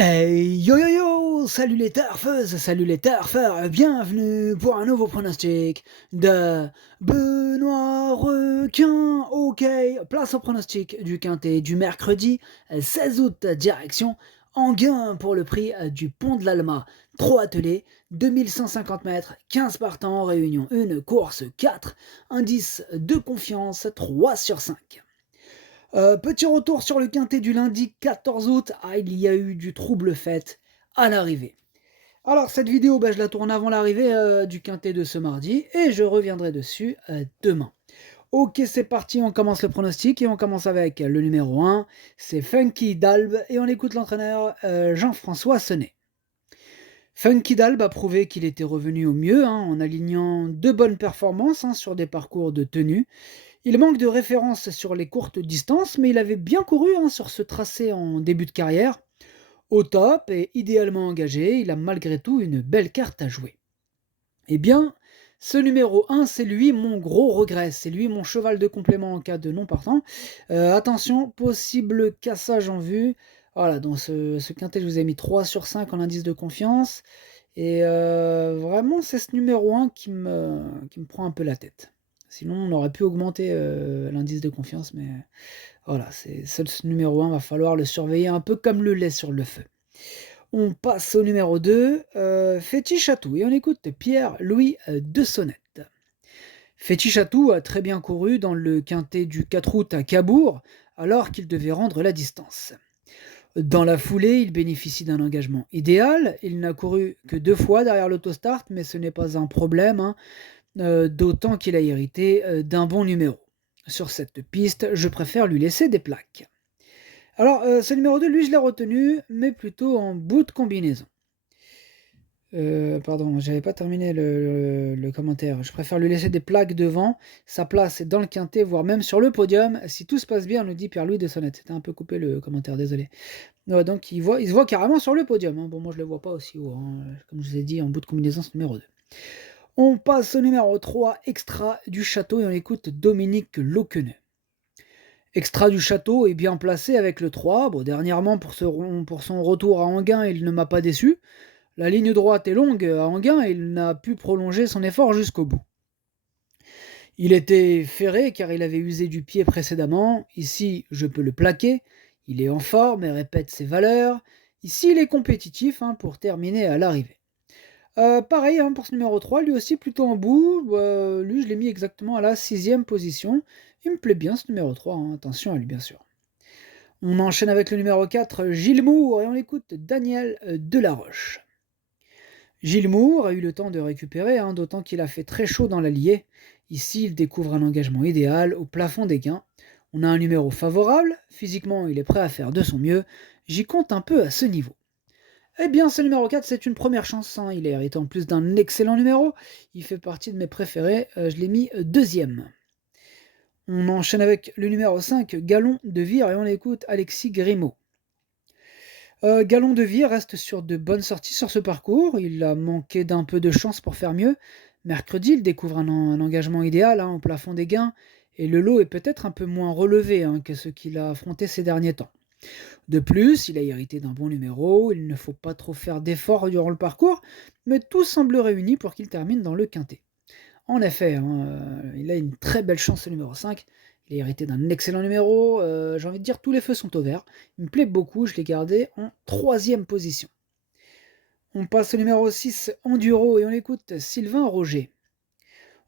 Yo yo yo! Salut les turfeuses, salut les turfeurs, bienvenue pour un nouveau pronostic de Benoît Requin. Ok, place au pronostic du quintet du mercredi 16 août, direction Enghien pour le prix du Pont de l'Alma. 3 attelés, 2150 mètres, 15 partants, réunion 1, course 4, indice de confiance 3 sur 5. Petit retour sur le quintet du lundi 14 août. Il y a eu du trouble fait à l'arrivée. Alors cette vidéo, je la tourne avant l'arrivée du quintet de ce mardi et je reviendrai dessus demain. Ok, c'est parti, on commence le pronostic et on commence avec le numéro 1, c'est Funky Dalbe et on écoute l'entraîneur Jean-François Senet. Funky Dalbe a prouvé qu'il était revenu au mieux en alignant de bonnes performances sur des parcours de tenue. Il manque de références sur les courtes distances, mais il avait bien couru sur ce tracé en début de carrière. Au top et idéalement engagé, il a malgré tout une belle carte à jouer. Eh bien, ce numéro 1, c'est lui mon gros regret, c'est lui mon cheval de complément en cas de non partant. Attention, possible cassage en vue. Voilà, dans ce quintet, je vous ai mis 3 sur 5 en indice de confiance. Et vraiment, c'est ce numéro 1 qui me prend un peu la tête. Sinon, on aurait pu augmenter l'indice de confiance, mais voilà, c'est ce numéro 1, va falloir le surveiller un peu comme le lait sur le feu. On passe au numéro 2, Fétiche Atout, et on écoute Pierre-Louis de Sonnette. Fétiche Atout a très bien couru dans le quintet du 4 août à Cabourg, alors qu'il devait rendre la distance. Dans la foulée, il bénéficie d'un engagement idéal. Il n'a couru que 2 fois derrière l'autostart, mais ce n'est pas un problème, d'autant qu'il a hérité d'un bon numéro. Sur cette piste, je préfère lui laisser des plaques. Alors, ce numéro 2, lui, je l'ai retenu, mais plutôt en bout de combinaison. Pardon, j'avais pas terminé le commentaire. Je préfère lui laisser des plaques devant. Sa place est dans le quintet, voire même sur le podium. Si tout se passe bien, nous dit Pierre-Louis de Sonnette. C'était un peu coupé le commentaire, désolé. Donc il se voit carrément sur le podium. Bon, moi je le vois pas aussi haut. Comme je vous ai dit, en bout de combinaison, ce numéro 2. On passe au numéro 3, Extra du Château, et on écoute Dominique Lauqueneux. Extra du Château est bien placé avec le 3. Bon, dernièrement, pour son retour à Enghien, il ne m'a pas déçu. La ligne droite est longue à Enghien et il n'a pu prolonger son effort jusqu'au bout. Il était ferré car il avait usé du pied précédemment. Ici, je peux le plaquer. Il est en forme et répète ses valeurs. Ici, il est compétitif pour terminer à l'arrivée. Pareil pour ce numéro 3, lui aussi plutôt en bout. Lui, je l'ai mis exactement à la 6e position. Il me plaît bien ce numéro 3, attention à lui bien sûr. On enchaîne avec le numéro 4, Gilles Moore, et on écoute Daniel Delaroche. Gilles Moore a eu le temps de récupérer, d'autant qu'il a fait très chaud dans l'Allier. Ici, il découvre un engagement idéal au plafond des gains. On a un numéro favorable, physiquement il est prêt à faire de son mieux, j'y compte un peu à ce niveau. Eh bien, ce numéro 4, c'est une première chance, il est hérité en plus d'un excellent numéro, il fait partie de mes préférés, je l'ai mis 2e. On enchaîne avec le numéro 5, Galon de Vire, et on écoute Alexis Grimaud. Galon de Vire reste sur de bonnes sorties sur ce parcours, il a manqué d'un peu de chance pour faire mieux. Mercredi, il découvre un engagement idéal au plafond des gains, et le lot est peut-être un peu moins relevé que ce qu'il a affronté ces derniers temps. De plus, il a hérité d'un bon numéro, il ne faut pas trop faire d'efforts durant le parcours, mais tout semble réuni pour qu'il termine dans le quintet. En effet, il a une très belle chance ce numéro 5, il a hérité d'un excellent numéro, j'ai envie de dire tous les feux sont au vert, il me plaît beaucoup, je l'ai gardé en 3e position. On passe au numéro 6, Enduro, et on écoute Sylvain Roger.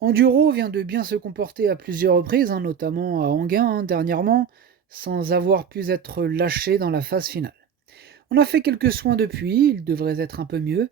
Enduro vient de bien se comporter à plusieurs reprises, notamment à Enghien dernièrement, sans avoir pu être lâché dans la phase finale. On a fait quelques soins depuis, il devrait être un peu mieux.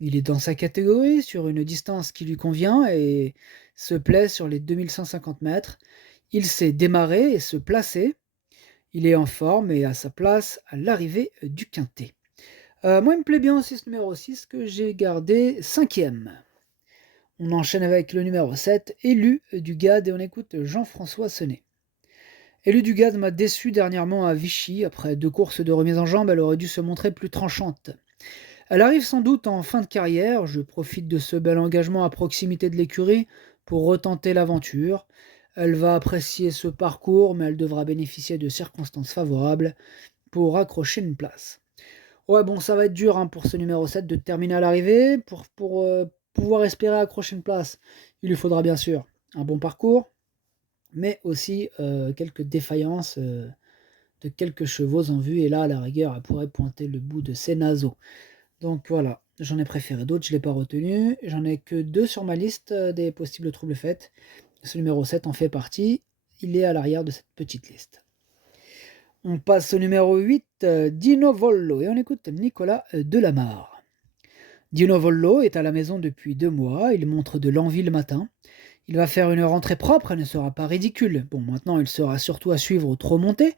Il est dans sa catégorie, sur une distance qui lui convient et se plaît sur les 2150 mètres. Il sait démarrer et se placer. Il est en forme et à sa place à l'arrivée du quintet. Moi, il me plaît bien aussi ce numéro 6 que j'ai gardé 5e. On enchaîne avec le numéro 7, Élu du GAD, et on écoute Jean-François Senet. Élu du GAD m'a déçu dernièrement à Vichy. Après 2 courses de remise en jambe, elle aurait dû se montrer plus tranchante. Elle arrive sans doute en fin de carrière. Je profite de ce bel engagement à proximité de l'écurie pour retenter l'aventure. Elle va apprécier ce parcours, mais elle devra bénéficier de circonstances favorables pour accrocher une place. Ouais, bon, ça va être dur, hein, pour ce numéro 7 de terminer à l'arrivée. Pouvoir espérer accrocher une place, il lui faudra bien sûr un bon parcours, mais aussi, quelques défaillances, de quelques chevaux en vue et là, à la rigueur, elle pourrait pointer le bout de ses naseaux. Donc voilà, j'en ai préféré d'autres, je ne l'ai pas retenu. J'en ai que 2 sur ma liste, des possibles troubles faits. Ce numéro 7 en fait partie, il est à l'arrière de cette petite liste. On passe au numéro 8, Dino Vollo et on écoute Nicolas, Delamarre. Dino Vollo est à la maison depuis 2 mois, il montre de l'envie le matin. Il va faire une rentrée propre, elle ne sera pas ridicule. Bon, maintenant, il sera surtout à suivre au trot monté.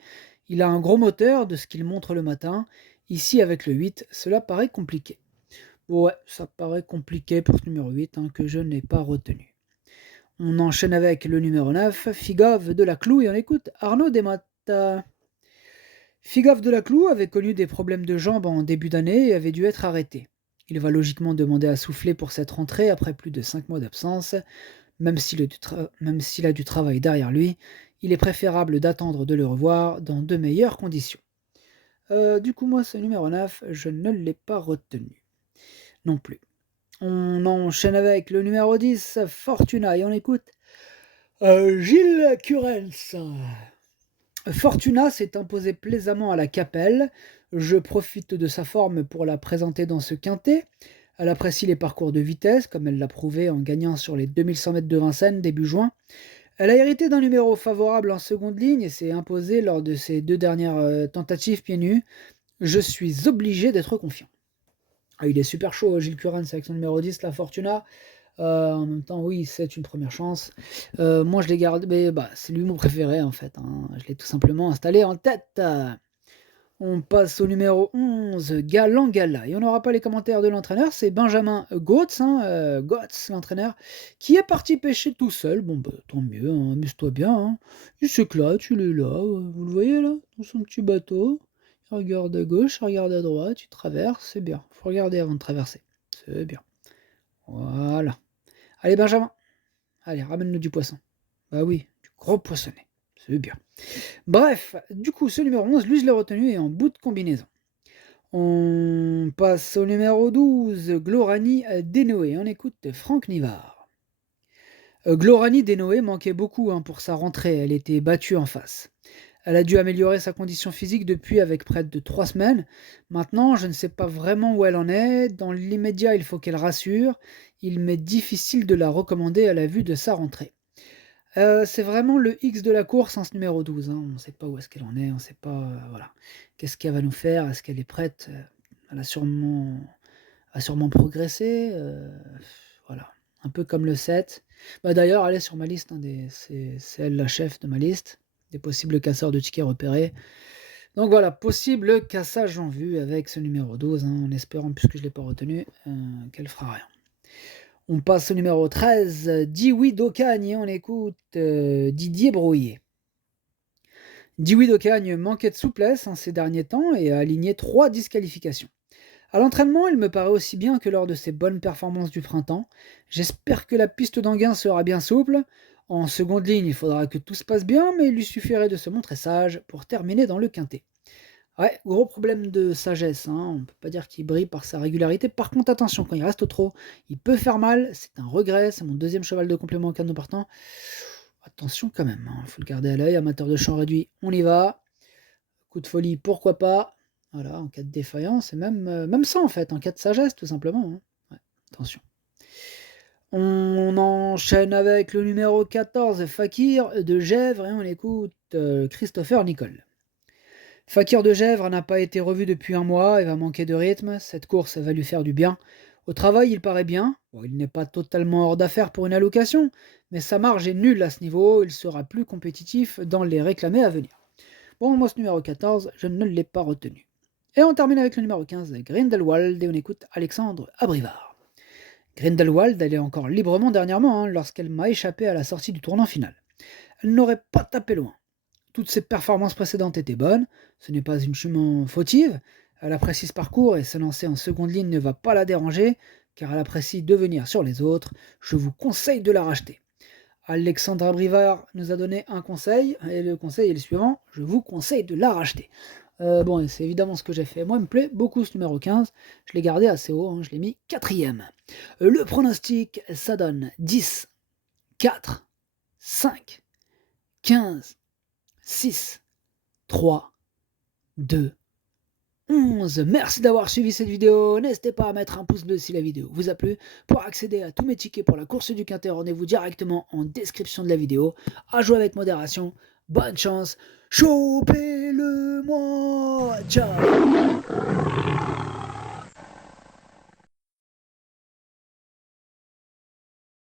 Il a un gros moteur de ce qu'il montre le matin. Ici, avec le 8, cela paraît compliqué. Ouais, ça paraît compliqué pour ce numéro 8, hein, que je n'ai pas retenu. On enchaîne avec le numéro 9, Figov de la Clou, et on écoute Arnaud Desmattes. Figov de la Clou avait connu des problèmes de jambes en début d'année et avait dû être arrêté. Il va logiquement demander à souffler pour cette rentrée après plus de 5 mois d'absence. Même s'il a du travail derrière lui, il est préférable d'attendre de le revoir dans de meilleures conditions. Du coup, moi, ce numéro 9, je ne l'ai pas retenu non plus. On enchaîne avec le numéro 10, Fortuna, et on écoute Gilles Curens. Fortuna s'est imposée plaisamment à la Capelle. Je profite de sa forme pour la présenter dans ce quintet. Elle apprécie les parcours de vitesse, comme elle l'a prouvé en gagnant sur les 2100 mètres de Vincennes début juin. Elle a hérité d'un numéro favorable en seconde ligne et s'est imposée lors de ses 2 dernières tentatives pieds nus. Je suis obligé d'être confiant. Ah, il est super chaud, Gilles Curran, avec son numéro 10, la Fortuna. En même temps, oui, c'est une première chance. Moi, je l'ai gardé, mais c'est lui mon préféré en fait, hein. Je l'ai tout simplement installé en tête. On passe au numéro 11, Galant Gala. Et on n'aura pas les commentaires de l'entraîneur, c'est Benjamin Gotz, l'entraîneur, qui est parti pêcher tout seul. Bon, tant mieux, hein, amuse-toi bien, hein. Il s'éclate, il est là, vous le voyez là, dans son petit bateau. Il regarde à gauche, il regarde à droite, il traverse, c'est bien. Faut regarder avant de traverser, c'est bien. Voilà. Allez, Benjamin, allez, ramène-nous du poisson. Bah oui, du gros poissonnet, c'est bien. Bref, du coup, ce numéro 11, lui, je l'ai retenu et en bout de combinaison. On passe au numéro 12, Glorani Denoé. On écoute Franck Nivard. Glorani Denoé manquait beaucoup, hein, pour sa rentrée. Elle était battue en face. Elle a dû améliorer sa condition physique depuis avec près de 3 semaines. Maintenant, je ne sais pas vraiment où elle en est. Dans l'immédiat, il faut qu'elle rassure. Il m'est difficile de la recommander à la vue de sa rentrée. C'est vraiment le X de la course, hein, ce numéro 12, hein. On ne sait pas où est-ce qu'elle en est, on ne sait pas, voilà. Qu'est-ce qu'elle va nous faire? Est-ce qu'elle est prête? Elle a sûrement progressé, voilà. Un peu comme le 7. D'ailleurs, elle est sur ma liste, hein, c'est elle la chef de ma liste, des possibles casseurs de tickets repérés. Donc voilà, possible cassage en vue avec ce numéro 12, hein, en espérant, puisque je ne l'ai pas retenu, qu'elle fera rien. On passe au numéro 13, Dioui d'Ocagne, et on écoute Didier Brouillet. Dioui d'Ocagne manquait de souplesse, hein, ces derniers temps et a aligné 3 disqualifications. À l'entraînement, il me paraît aussi bien que lors de ses bonnes performances du printemps. J'espère que la piste d'Anguin sera bien souple. En seconde ligne, il faudra que tout se passe bien, mais il lui suffirait de se montrer sage pour terminer dans le quintet. Ouais, gros problème de sagesse, hein. On peut pas dire qu'il brille par sa régularité. Par contre, attention, quand il reste au trot, il peut faire mal, c'est un regret, c'est mon deuxième cheval de complément en cas de partant. Attention quand même, hein, faut le garder à l'œil, amateur de champ réduit, on y va. Coup de folie, pourquoi pas. Voilà, en cas de défaillance, et même ça en fait, en cas de sagesse tout simplement, hein. Ouais, attention. On enchaîne avec le numéro 14, Fakir de Gèvres, et on écoute Christopher Nicole. Fakir de Gèvres n'a pas été revu depuis 1 mois et va manquer de rythme. Cette course va lui faire du bien. Au travail, il paraît bien. Bon, il n'est pas totalement hors d'affaire pour une allocation, mais sa marge est nulle à ce niveau. Il sera plus compétitif dans les réclamés à venir. Bon, moi, ce numéro 14, je ne l'ai pas retenu. Et on termine avec le numéro 15, Grindelwald, et on écoute Alexandre Abrivard. Grindelwald, elle est encore librement dernièrement, hein, lorsqu'elle m'a échappé à la sortie du tournant final. Elle n'aurait pas tapé loin. Toutes ses performances précédentes étaient bonnes, ce n'est pas une jument fautive, elle apprécie ce parcours et se lancer en seconde ligne ne va pas la déranger, car elle apprécie de venir sur les autres, je vous conseille de la racheter. Alexandra Brivard nous a donné un conseil, et le conseil est le suivant, je vous conseille de la racheter. Bon, et c'est évidemment ce que j'ai fait. Moi, il me plaît beaucoup ce numéro 15. Je l'ai gardé assez haut, hein, je l'ai mis 4e. Le pronostic, ça donne 10, 4, 5, 15, 6, 3, 2, 11. Merci d'avoir suivi cette vidéo. N'hésitez pas à mettre un pouce bleu si la vidéo vous a plu. Pour accéder à tous mes tickets pour la course du Quintet, rendez-vous directement en description de la vidéo. À jouer avec modération. Bonne chance. Chopez-le-moi. Ciao.